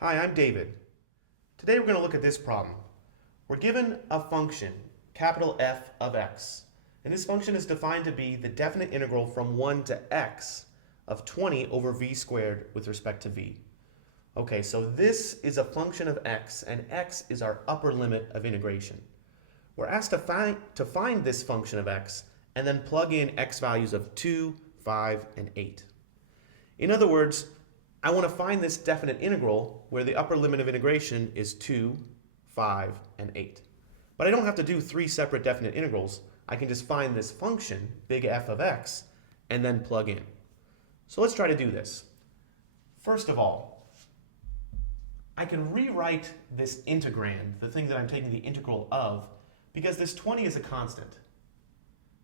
Hi, I'm David. Today we're going to look at this problem. We're given a function, capital F of x, and this function is defined to be the definite integral from 1 to x of 20 over v squared with respect to v. Okay, so this is a function of x, and x is our upper limit of integration. We're asked to find this function of x and then plug in x values of 2, 5, and 8. In other words, I want to find this definite integral where the upper limit of integration is 2, 5, and 8. But I don't have to do 3 separate definite integrals. I can just find this function, big F of x, and then plug in. So let's try to do this. First of all, I can rewrite this integrand, the thing that I'm taking the integral of, because this 20 is a constant.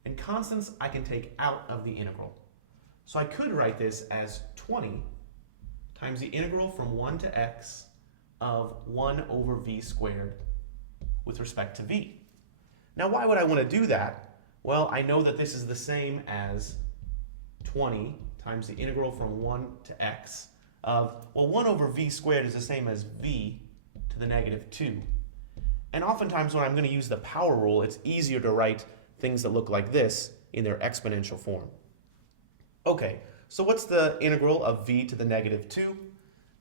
And constants I can take out of the integral. So I could write this as 20 times the integral from 1 to x of 1 over v squared with respect to v. Now, why would I want to do that? Well, I know that this is the same as 20 times the integral from 1 to x of, well, 1 over v squared is the same as v to the negative 2. And oftentimes when I'm going to use the power rule, it's easier to write things that look like this in their exponential form. Okay, so what's the integral of v to the negative 2?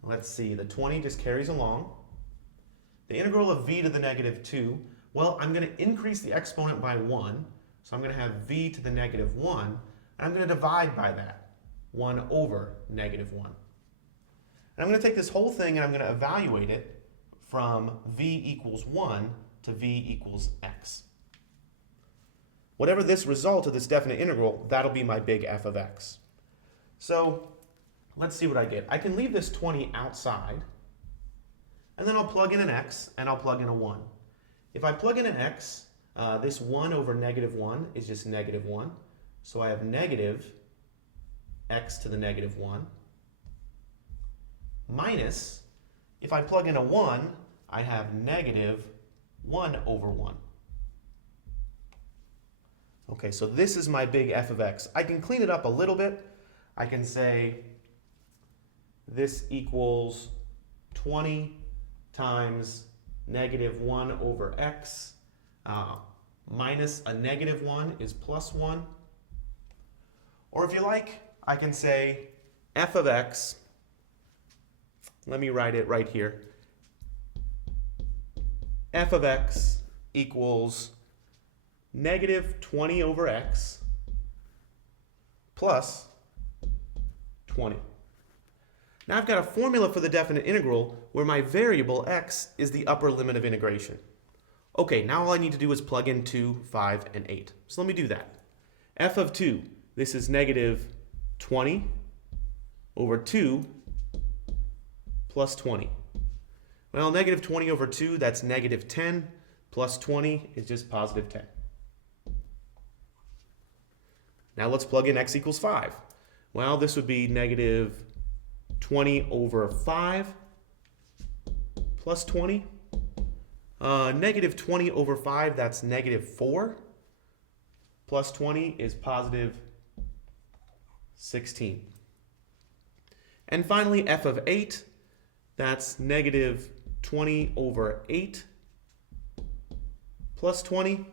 Let's see, the 20 just carries along. The integral of v to the negative 2, well, I'm going to increase the exponent by 1, so I'm going to have v to the negative 1, and I'm going to divide by that, 1 over negative 1. And I'm going to take this whole thing and I'm going to evaluate it from v equals 1 to v equals x. Whatever this result of this definite integral, that'll be my big F of x. So let's see what I get. I can leave this 20 outside, and then I'll plug in an x, and I'll plug in a 1. If I plug in an x, this 1 over negative 1 is just negative 1. So I have negative x to the negative 1 minus, if I plug in a 1, I have negative 1 over 1. Okay, so this is my big F of x. I can clean it up a little bit. I can say this equals 20 times negative 1 over x minus a negative 1 is plus 1. Or if you like, I can say F of x, let me write it right here. F of x equals negative 20 over x plus 20. Now I've got a formula for the definite integral where my variable x is the upper limit of integration. Okay, now all I need to do is plug in 2, 5, and 8. So let me do that. F of 2, this is negative 20 over 2 plus 20. Well, negative 20 over 2, that's negative 10, plus 20 is just positive 10. Now let's plug in x equals 5. Well, this would be negative 20 over 5 plus 20. Negative 20 over 5, that's negative 4. Plus 20 is positive 16. And finally, f of 8, that's negative 20 over 8 plus 20.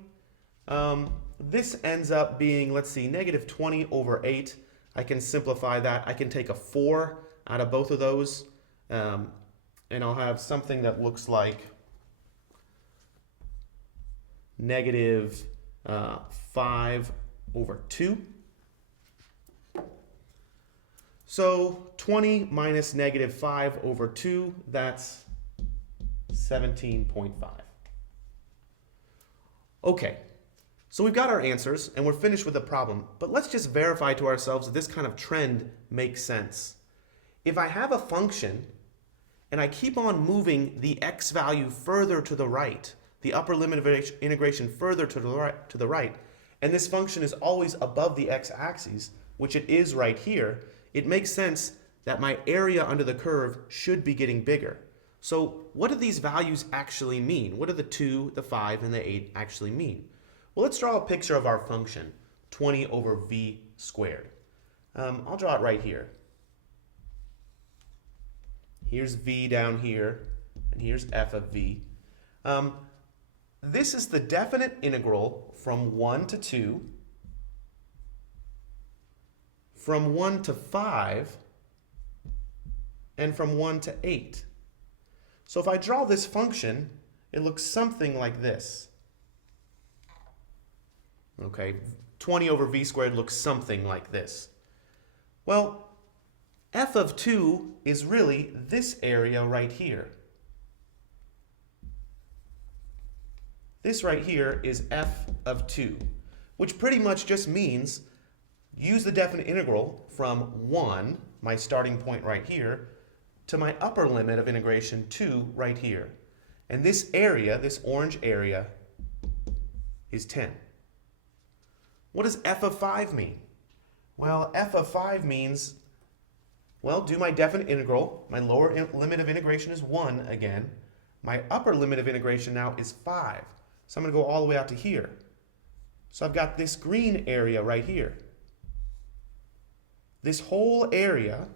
This ends up being, let's see, negative 20 over 8. I can simplify that. I can take a 4 out of both of those, and I'll have something that looks like negative 5 over 2. So 20 minus negative 5 over 2, that's 17.5. Okay. So we've got our answers, and we're finished with the problem, but let's just verify to ourselves that this kind of trend makes sense. If I have a function, and I keep on moving the x value further to the right, the upper limit of integration further to the right, and this function is always above the x-axis, which it is right here, it makes sense that my area under the curve should be getting bigger. So what do these values actually mean? What do the 2, the 5, and the 8 actually mean? Well, let's draw a picture of our function, 20 over v squared. I'll draw it right here. Here's v down here, and here's f of v. This is the definite integral from 1 to 2, from 1 to 5, and from 1 to 8. So if I draw this function, it looks something like this. Okay, 20 over v squared looks something like this. Well, f of 2 is really this area right here. This right here is f of 2, which pretty much just means use the definite integral from 1, my starting point right here, to my upper limit of integration 2 right here. And this area, this orange area, is 10. What does f of 5 mean? Well, f of 5 means, well, do my definite integral. My lower limit of integration is 1 again. My upper limit of integration now is 5. So I'm going to go all the way out to here. So I've got this green area right here. This whole area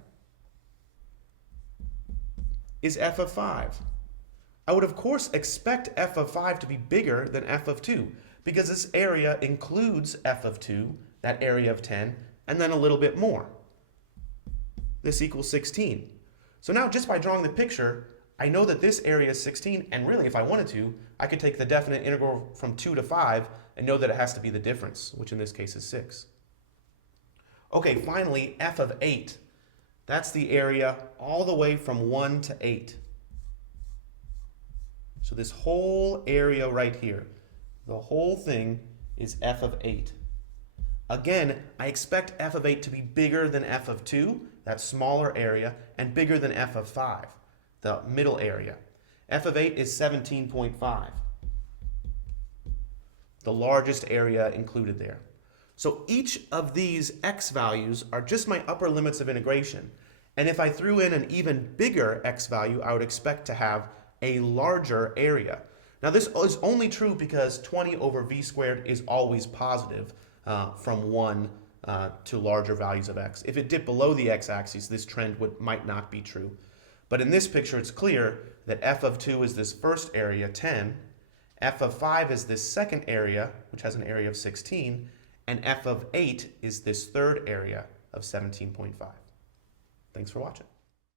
is f of 5. I would, of course, expect f of 5 to be bigger than f of 2 because this area includes f of 2, that area of 10, and then a little bit more. This equals 16. So now just by drawing the picture, I know that this area is 16, and really if I wanted to, I could take the definite integral from 2 to 5 and know that it has to be the difference, which in this case is 6. Okay, finally, f of 8. That's the area all the way from 1 to 8. So this whole area right here, the whole thing is f of 8. Again, I expect f of 8 to be bigger than f of 2, that smaller area, and bigger than f of 5, the middle area. F of 8 is 17.5, the largest area included there. So each of these x values are just my upper limits of integration. And if I threw in an even bigger x value, I would expect to have a larger area. Now this is only true because 20 over v squared is always positive from 1 to larger values of x. If it dipped below the x-axis, this trend might not be true. But in this picture, it's clear that f of 2 is this first area, 10. F of 5 is this second area, which has an area of 16. And f of 8 is this third area of 17.5. Thanks for watching.